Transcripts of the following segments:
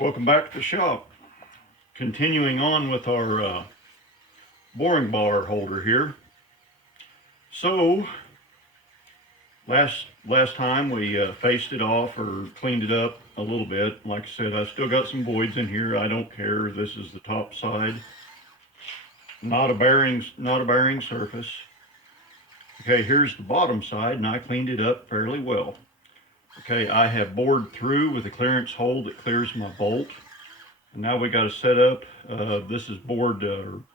Welcome back to the shop. Continuing on with our boring bar holder here. So last time we faced it off or cleaned it up a little bit. Like I said, I still got some voids in here. I don't care. This is the top side. Not a bearing surface. Okay, here's the bottom side, and I cleaned it up fairly well. Okay, I have bored through with a clearance hole that clears my bolt. And now we got to set up, this is bored,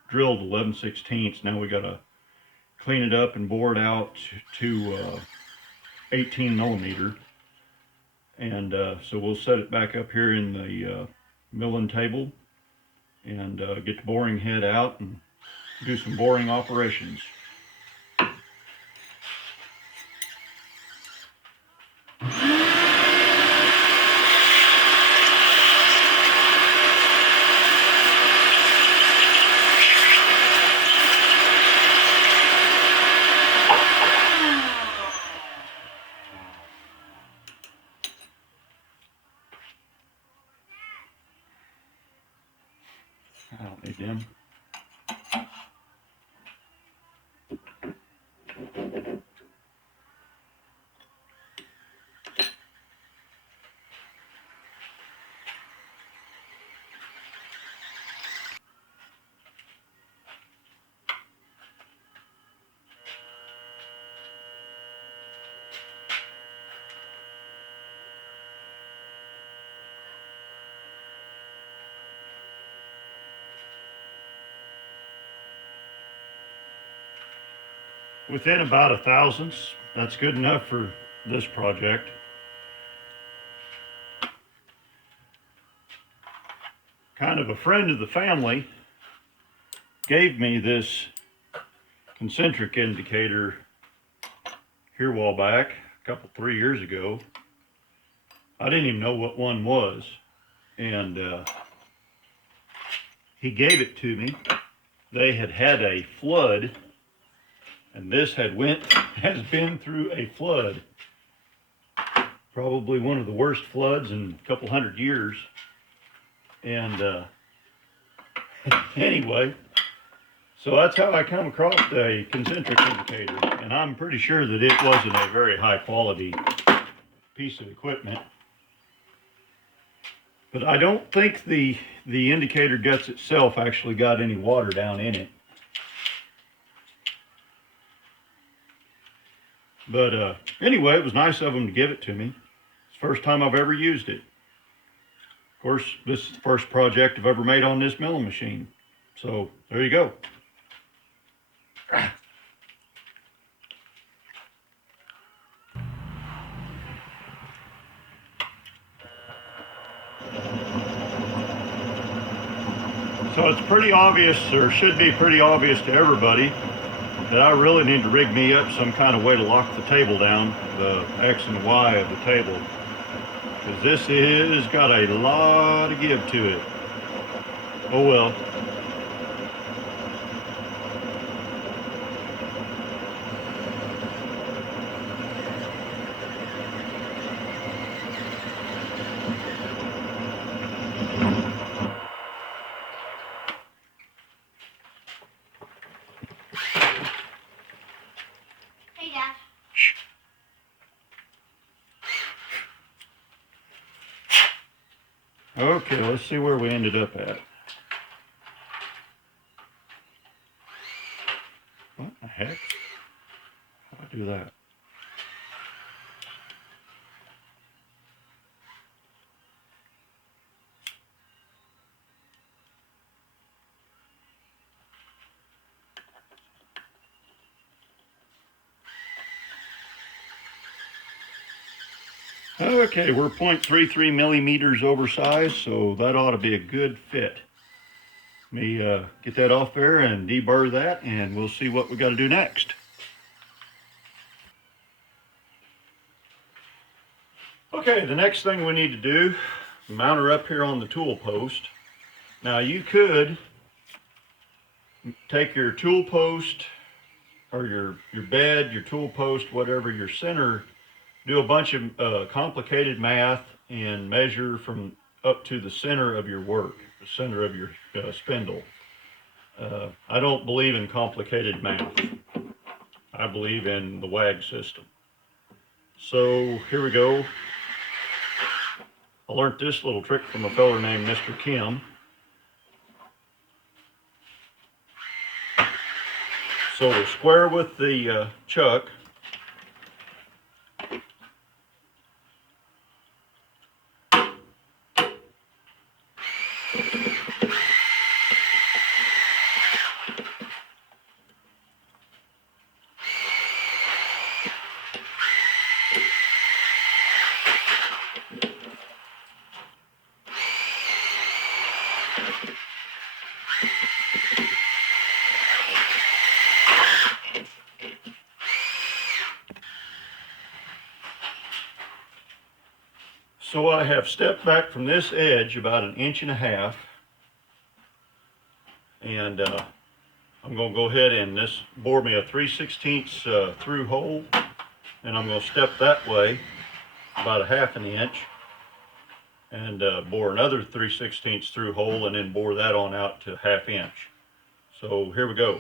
drilled 11/16. Now we got to clean it up and bore it out to 18 millimeter. And so we'll set it back up here in the milling table and get the boring head out and do some boring operations. I don't need them. Within about 1/1000ths, that's good enough for this project. Kind of a friend of the family gave me this concentric indicator here a while back, a 3 years ago. I didn't even know what one was, and he gave it to me. They had a flood, and this has been through a flood, probably one of the worst floods in a couple hundred years. And anyway, so that's how I come across a concentric indicator, and I'm pretty sure that it wasn't a very high quality piece of equipment. But I don't think the indicator guts itself actually got any water down in it. But anyway, it was nice of them to give it to me. It's the first time I've ever used it. Of course, this is the first project I've ever made on this milling machine. So there you go. So it's pretty obvious, or should be pretty obvious to everybody, that I really need to rig me up some kind of way to lock the table down, the X and Y of the table, because this is got a lot of give to it. Oh well. Okay, let's see where we ended up at. What the heck? How do I do that? Okay, we're 0.33 millimeters oversized, so that ought to be a good fit. Let me get that off there and deburr that, and we'll see what we got to do next. Okay, the next thing we need to do, mount her up here on the tool post. Now you could take your tool post or your bed, your tool post, whatever, your center, do a bunch of complicated math and measure from up to the center of your work, the center of your spindle. I don't believe in complicated math. I believe in the WAG system. So here we go. I learned this little trick from a feller named Mr. Kim. So we're square with the chuck. So I have stepped back from this edge about 1.5 inches, and I'm going to go ahead and this bore me a 3/16 through hole, and I'm going to step that way about 1/2 inch and bore another 3/16 through hole, and then bore that on out to 1/2 inch. So here we go.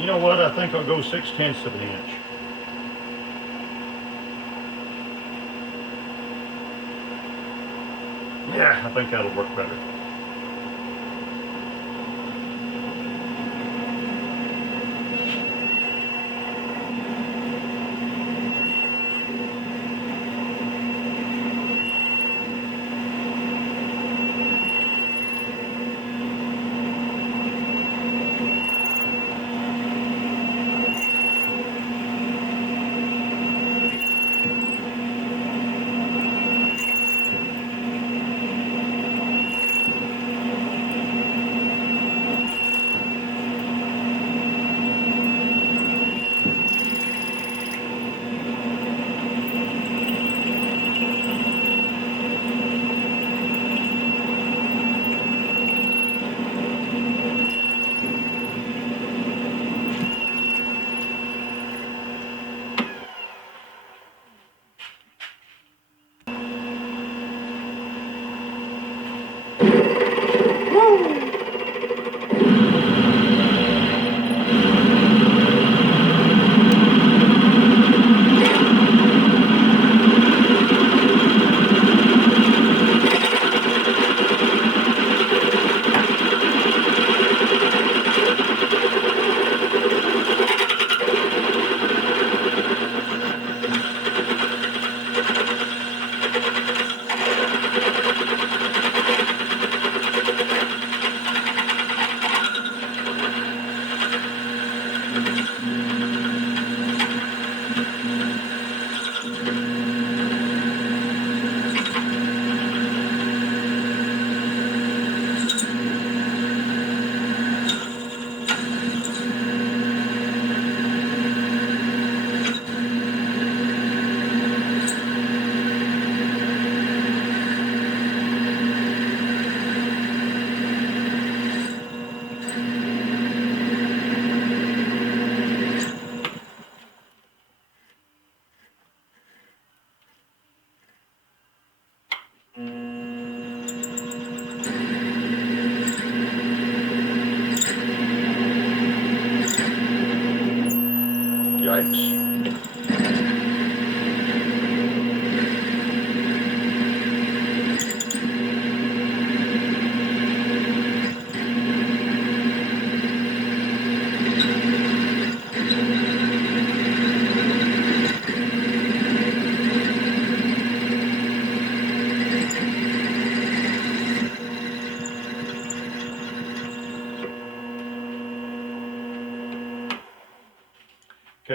You know what? I think I'll go 6/10 of an inch. Yeah, I think that'll work better.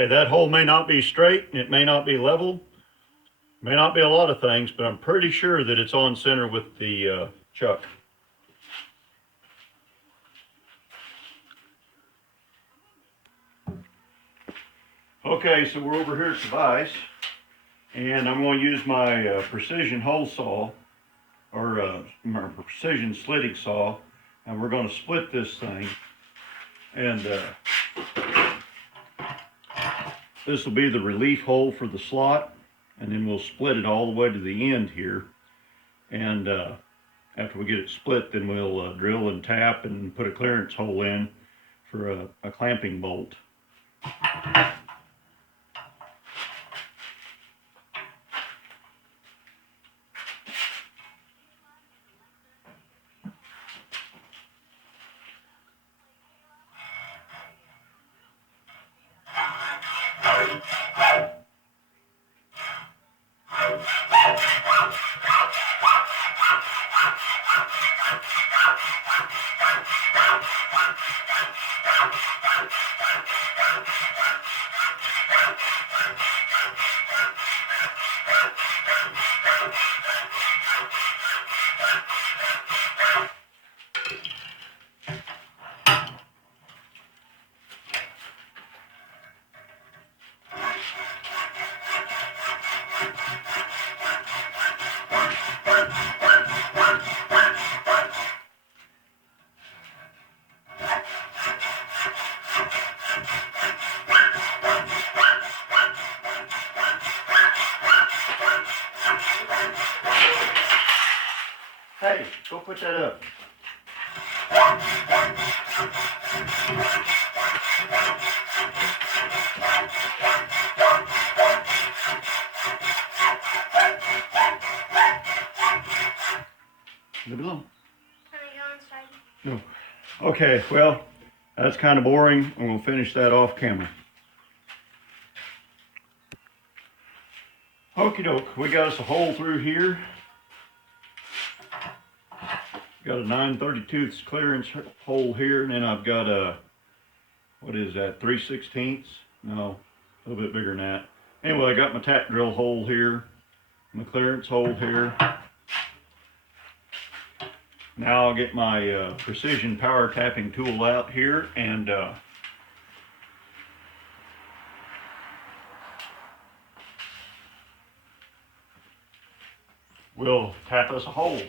Okay, that hole may not be straight, and it may not be level, may not be a lot of things, but I'm pretty sure that it's on center with the chuck. Okay, so we're over here at the vise, and I'm going to use my precision hole saw, or my precision slitting saw, and we're going to split this thing. And this will be the relief hole for the slot, and then we'll split it all the way to the end here. And after we get it split, then we'll drill and tap and put a clearance hole in for a clamping bolt. Hey, go put that up. Leave it alone. No. Okay, well, that's kind of boring. I'm going to finish that off camera. Okie doke, we got us a hole through here. Got a 9/32 clearance hole here, and then I've got a, what is that, 3/16? No, a little bit bigger than that. Anyway, I got my tack drill hole here, my clearance hole here. Now I'll get my precision power tapping tool out here, and we'll tap us a hole.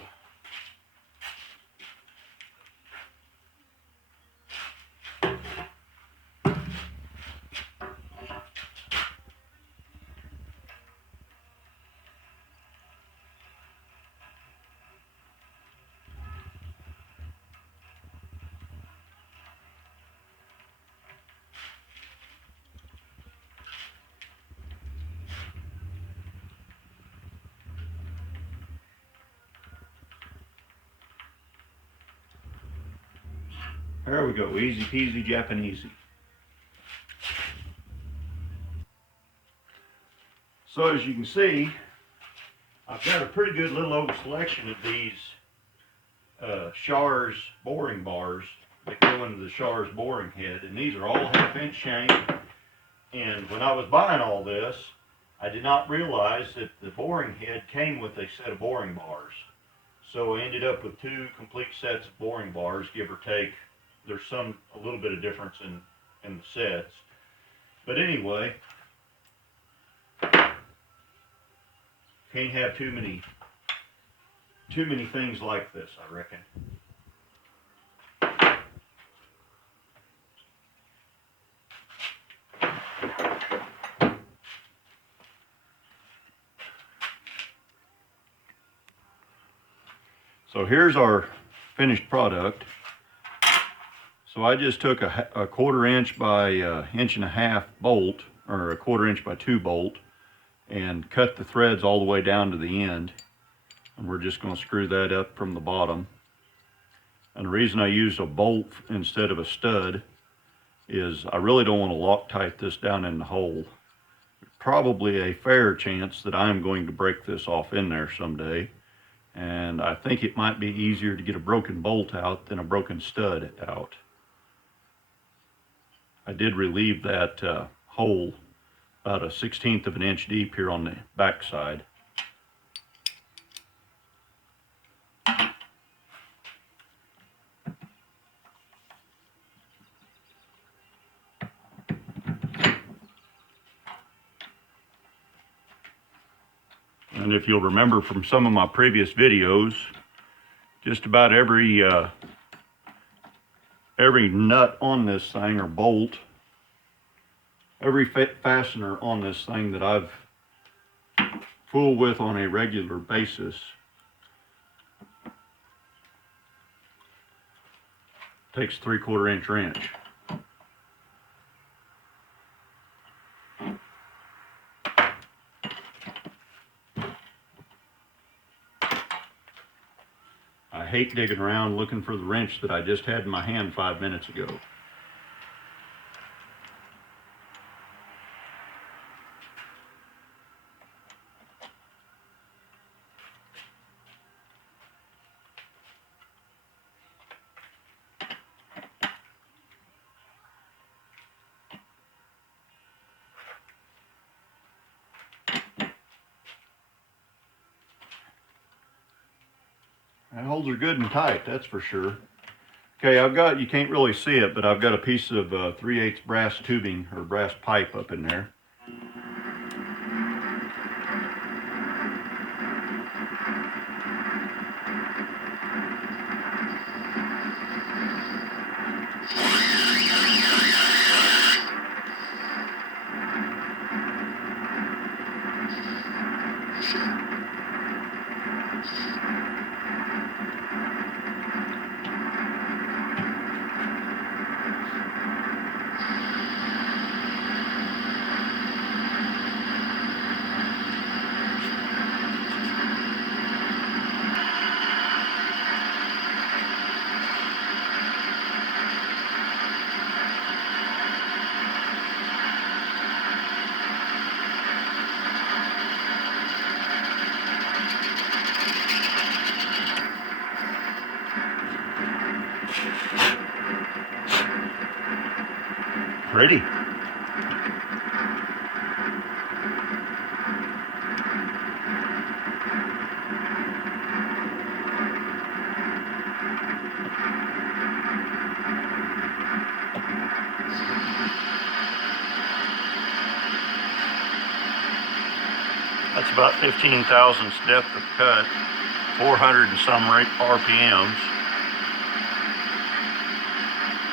There we go, easy peasy Japanesey. So as you can see, I've got a pretty good little old selection of these Shars boring bars that go into the Shars boring head, and these are all 1/2-inch shank. And when I was buying all this, I did not realize that the boring head came with a set of boring bars. So I ended up with 2 complete sets of boring bars, give or take. There's a little bit of difference in the sets. But anyway, can't have too many things like this, I reckon. So here's our finished product. So I just took a 1/4 inch by 1.5 inch bolt, or a 1/4 inch by 2 bolt, and cut the threads all the way down to the end. And we're just going to screw that up from the bottom. And the reason I used a bolt instead of a stud is I really don't want to Loctite this down in the hole. Probably a fair chance that I'm going to break this off in there someday. And I think it might be easier to get a broken bolt out than a broken stud out. I did relieve that hole about a 1/16 of an inch deep here on the back side. And if you'll remember from some of my previous videos, just about every nut on this thing, or bolt, every fastener on this thing that I've fooled with on a regular basis takes 3/4 inch wrench. I hate digging around looking for the wrench that I just had in my hand 5 minutes ago. That holds her good and tight, that's for sure. Okay, I've got, you can't really see it, but I've got a piece of 3/8 brass tubing, or brass pipe up in there. Pretty. That's about 15 thousandths depth of cut, 400 and some RPMs.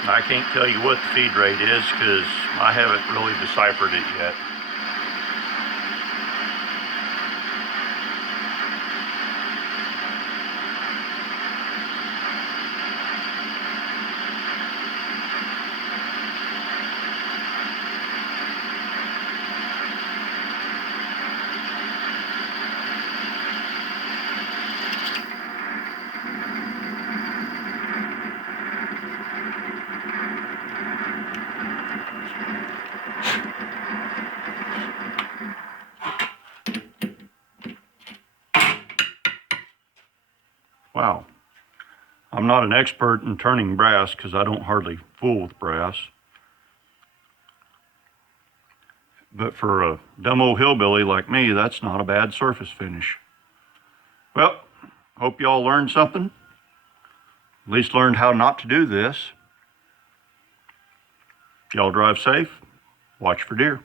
I can't tell you what the feed rate is because I haven't really deciphered it yet. Wow. I'm not an expert in turning brass because I don't hardly fool with brass. But for a dumb old hillbilly like me, that's not a bad surface finish. Well, hope y'all learned something. At least learned how not to do this. Y'all drive safe. Watch for deer.